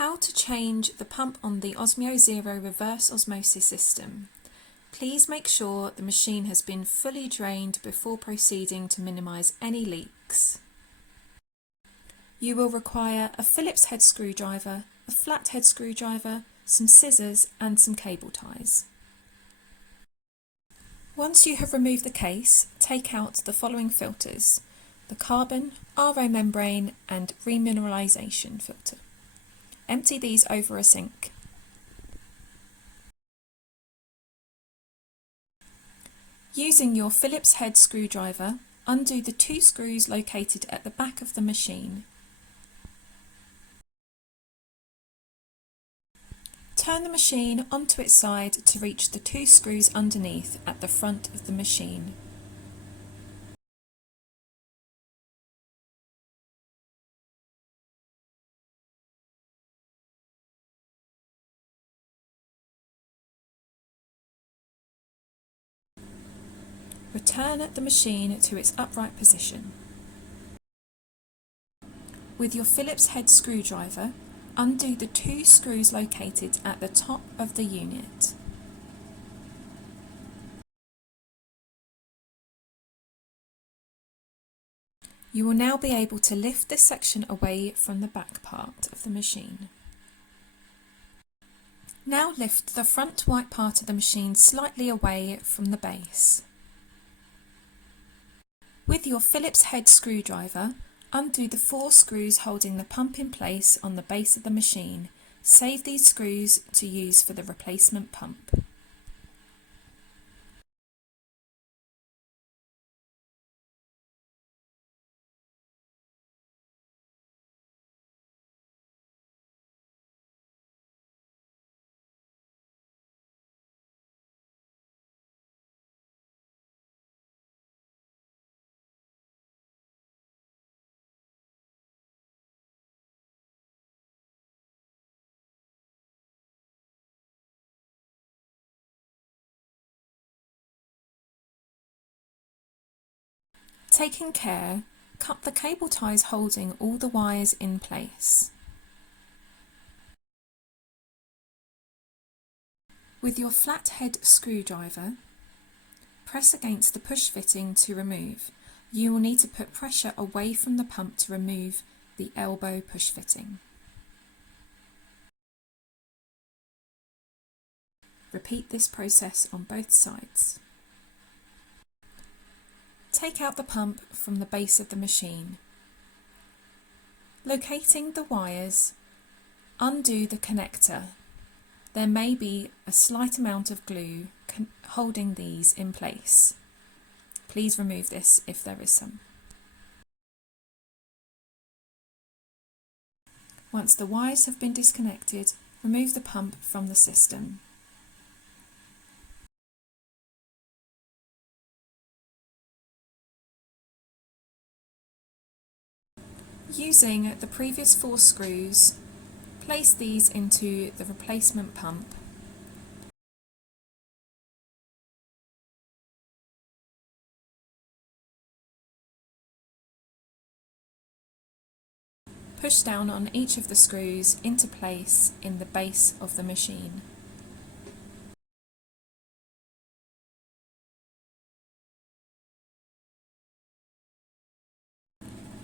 How to change the pump on the Osmio Zero reverse osmosis system. Please make sure the machine has been fully drained before proceeding to minimise any leaks. You will require a Phillips head screwdriver, a flathead screwdriver, some scissors and some cable ties. Once you have removed the case, take out the following filters: the carbon, RO membrane and remineralisation filter. Empty these over a sink. Using your Phillips head screwdriver, undo the two screws located at the back of the machine. Turn the machine onto its side to reach the two screws underneath at the front of the machine. Return the machine to its upright position. With your Phillips head screwdriver, undo the two screws located at the top of the unit. You will now be able to lift this section away from the back part of the machine. Now lift the front white part of the machine slightly away from the base. With your Phillips head screwdriver, undo the four screws holding the pump in place on the base of the machine. Save these screws to use for the replacement pump. Taking care, cut the cable ties holding all the wires in place. With your flathead screwdriver, press against the push fitting to remove. You will need to put pressure away from the pump to remove the elbow push fitting. Repeat this process on both sides. Take out the pump from the base of the machine. Locating the wires, undo the connector. There may be a slight amount of glue holding these in place. Please remove this if there is some. Once the wires have been disconnected, remove the pump from the system. Using the previous four screws, place these into the replacement pump. Push down on each of the screws into place in the base of the machine.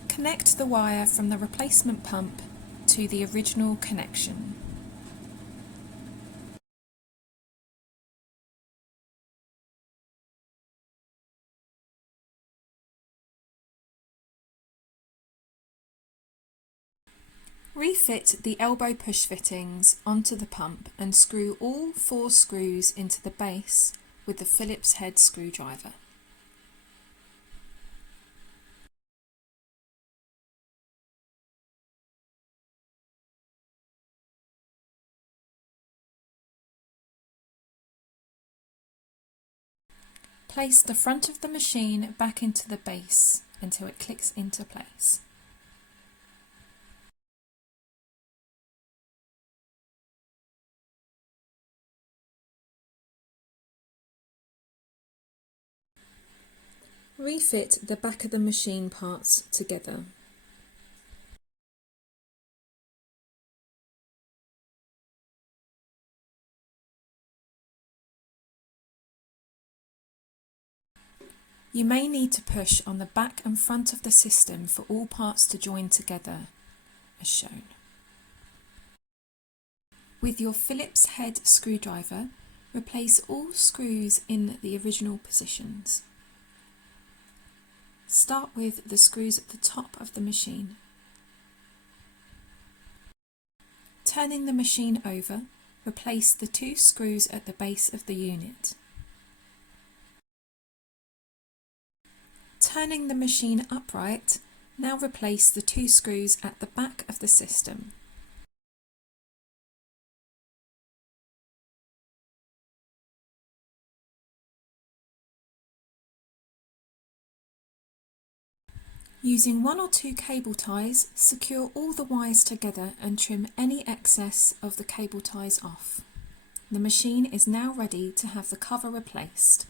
Connect the wire from the replacement pump to the original connection. Refit the elbow push fittings onto the pump and screw all four screws into the base with the Phillips head screwdriver. Place the front of the machine back into the base until it clicks into place. Refit the back of the machine parts together. You may need to push on the back and front of the system for all parts to join together, as shown. With your Phillips head screwdriver, replace all screws in the original positions. Start with the screws at the top of the machine. Turning the machine over, replace the 2 screws at the base of the unit. Turning the machine upright, now replace the 2 screws at the back of the system. Using 1 or 2 cable ties, secure all the wires together and trim any excess of the cable ties off. The machine is now ready to have the cover replaced.